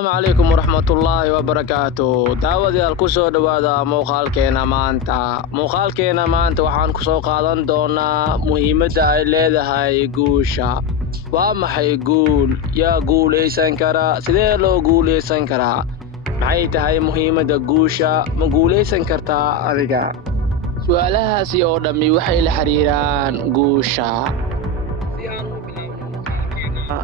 السلام عليكم ورحمة الله وبركاته داوديال kusoo dhawaada muuqaalkeena maanta waxaan ku soo qaadan doonaa muhiimadda ay leedahay guusha. Waa maxay guul? Yaa guuleysan kara? Sidee loo guuleysan karaa? Maxay tahay muhiimadda guusha? Ma guuleysan kartaa adiga? Su'aalahaasi oo dhammi waxay la xiriiraan guusha.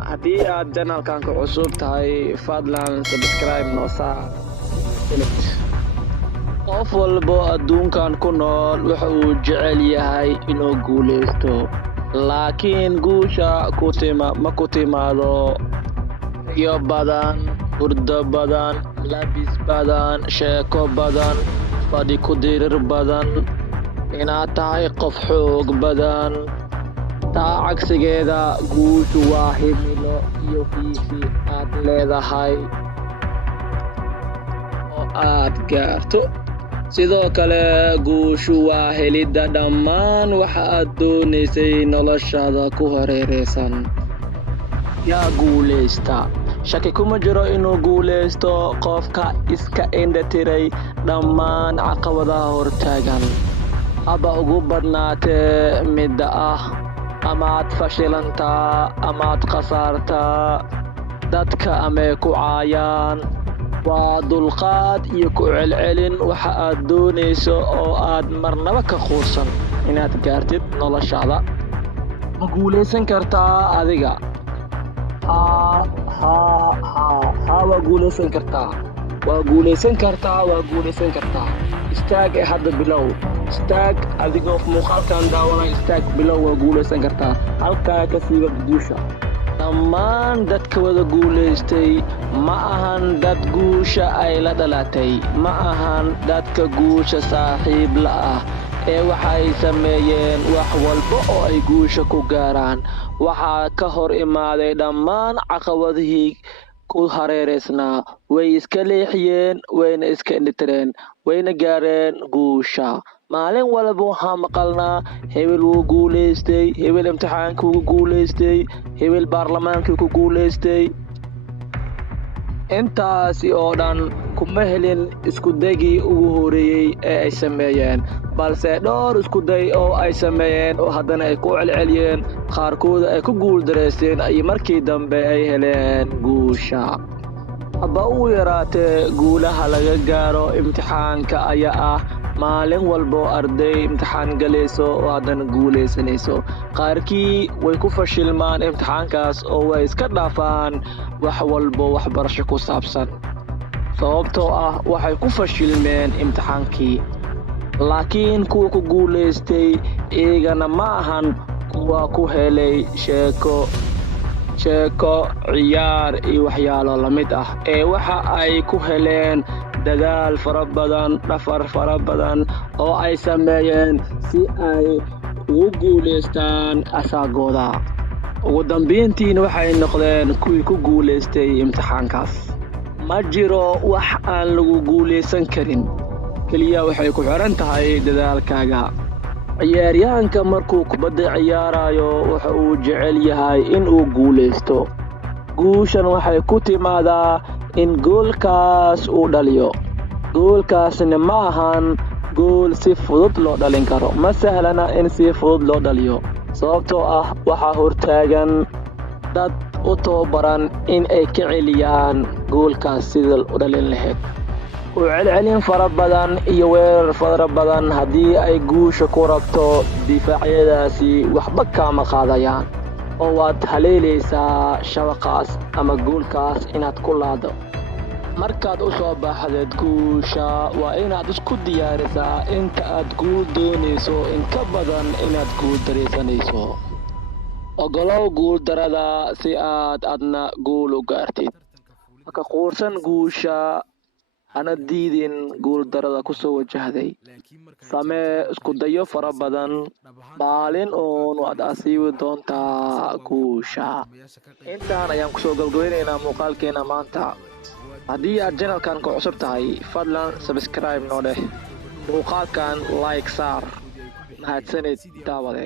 haddii aad channelkan ku cusub tahay fadlan subscribe noo saar. qof walbo adduunkan ku nool waxa uu jecel yahay inuu guuleysto, laakiin guusha ma ku timaado riyo badan, hurdo badan, labis badan, sheeko badan, fadhi ku dirir badan, inaad tahay qof xoog badan. taa cagsigeeda guushu waa himilo iyo fiisi aad leedahay oo aad gaarto. sidoo kale guushu waa helidda dhammaan waxa aad doonaysay noloshaada ku hareeraysan. yaa guuleysta? shaki kuma jiro inuu guuleysto qofka iska indhatiray dhammaan caqabadaha hortaagan, haba ugu badnaatee midda ah amaad fashilantaa amaad khasaartaa, dadka amay ku caayaan. waa dulqaad iyo ku celcelin waxa aad doonayso oo aad marnaba ka quusan inaad gaartid noloshaada. ma guuleysan kartaa adiga? waa guuleysan kartaa. waa guuleysan kartaa. istaag ee hadda bilow. istaag adigoo muuqaalkan daawanay. istaag bilow. waa guuleysan kartaa. halkaa ka siiba guusha. dhammaan dadka wada guuleystay ma ahan dad guusha ay la dhalatay, ma ahan dadka guusha saaxiib la ah, ee waxay sameeyeen wax walba oo ay guusha ku gaaraan. waxaa ka hor imaaday dhammaan caqabadihii ku hareeraysnaa, way iska leexiyeen, wayna iska indhitireen, wayna gaareen guusha. maalin walba waxaa maqalnaa hebel wuu guuleystay, hebel imtixaankii wuu guuleystay, hebel baarlamaankii ku guuleystay. intaasi oo dhan kuma helin iskudagii ugu horeeyey ee ay sameeyeen, balse dhowr iskuday oo ay sameeyeen oo haddana ay ku celceliyeen, qaarkooda ay ku guuldareysteen ay markii dambe ay heleen guusha. haba uu yaraatee guulaha laga gaaro imtixaanka ayaa ah maalin walbo arday imtixaan galayso oo haddana guuleysanayso. qaarkii way ku fashilmaan imtixaankaas oo way iska dhaafaan wax walbo waxbarasho ku saabsan, sababtoo ah waxay ku fashilmeen imtixaankii. laakiin kuwa ku guuleystay iyagana ma ahan kuwa ku helay sheeko, ciyaar iyo waxyaalo la mid ah, ee waxa ay ku heleen dadaal fara badan, dhafar fara badan oo ay sameeyeen si ay ugu guuleystaan asaagooda. ugu dambeyntiina waxay noqdeen kuwii ku guuleystay imtixaankaas. ma jiro wax aan lagu guuleysan karin, keliya waxay ku xiran tahay dadaalkaaga. ciyaaryahanka markuu kubadda ciyaarayo waxa uu jecel yahay inuu guuleysto. guushan waxay ku timaadaa in goolkaas uu dhaliyo. goolkaasna ma ahan gool si fudud loo dhalin karo, ma sahlana in si fudud loo dhaliyo, sababtoo ah waxaa hortaagan dad u tababaran in ay ka celiyaan goolkaas sida u dhalin lahayd. u celcelin fara badan iyo weerar fara badan haddii ay guusha ku rabto, difaacyadaasi waxba kaama qaadayaan oo waad haleelaysaa shabaqaas ama goolkaas inaad ku laado. markaad u soo baxdeed guusha waa inaad isku diyaarisaa inta aad guul doonayso in ka badan inaad guul daraysanayso. ogolow guuldarada si aad adna guul u gaartid. haka quursan guusha, hana diidin guuldarada ku soo wajahday. samee isku dayo fara badan, maalin uun waad asiibi doontaa guusha. intaan ayaan kusoo gabagabeynaynaa muuqaalkeena maanta. haddii aad channelkan ku cusub tahay fadlan subscribe noo dheh, muuqaalkan like saar. mahadsanid daawade.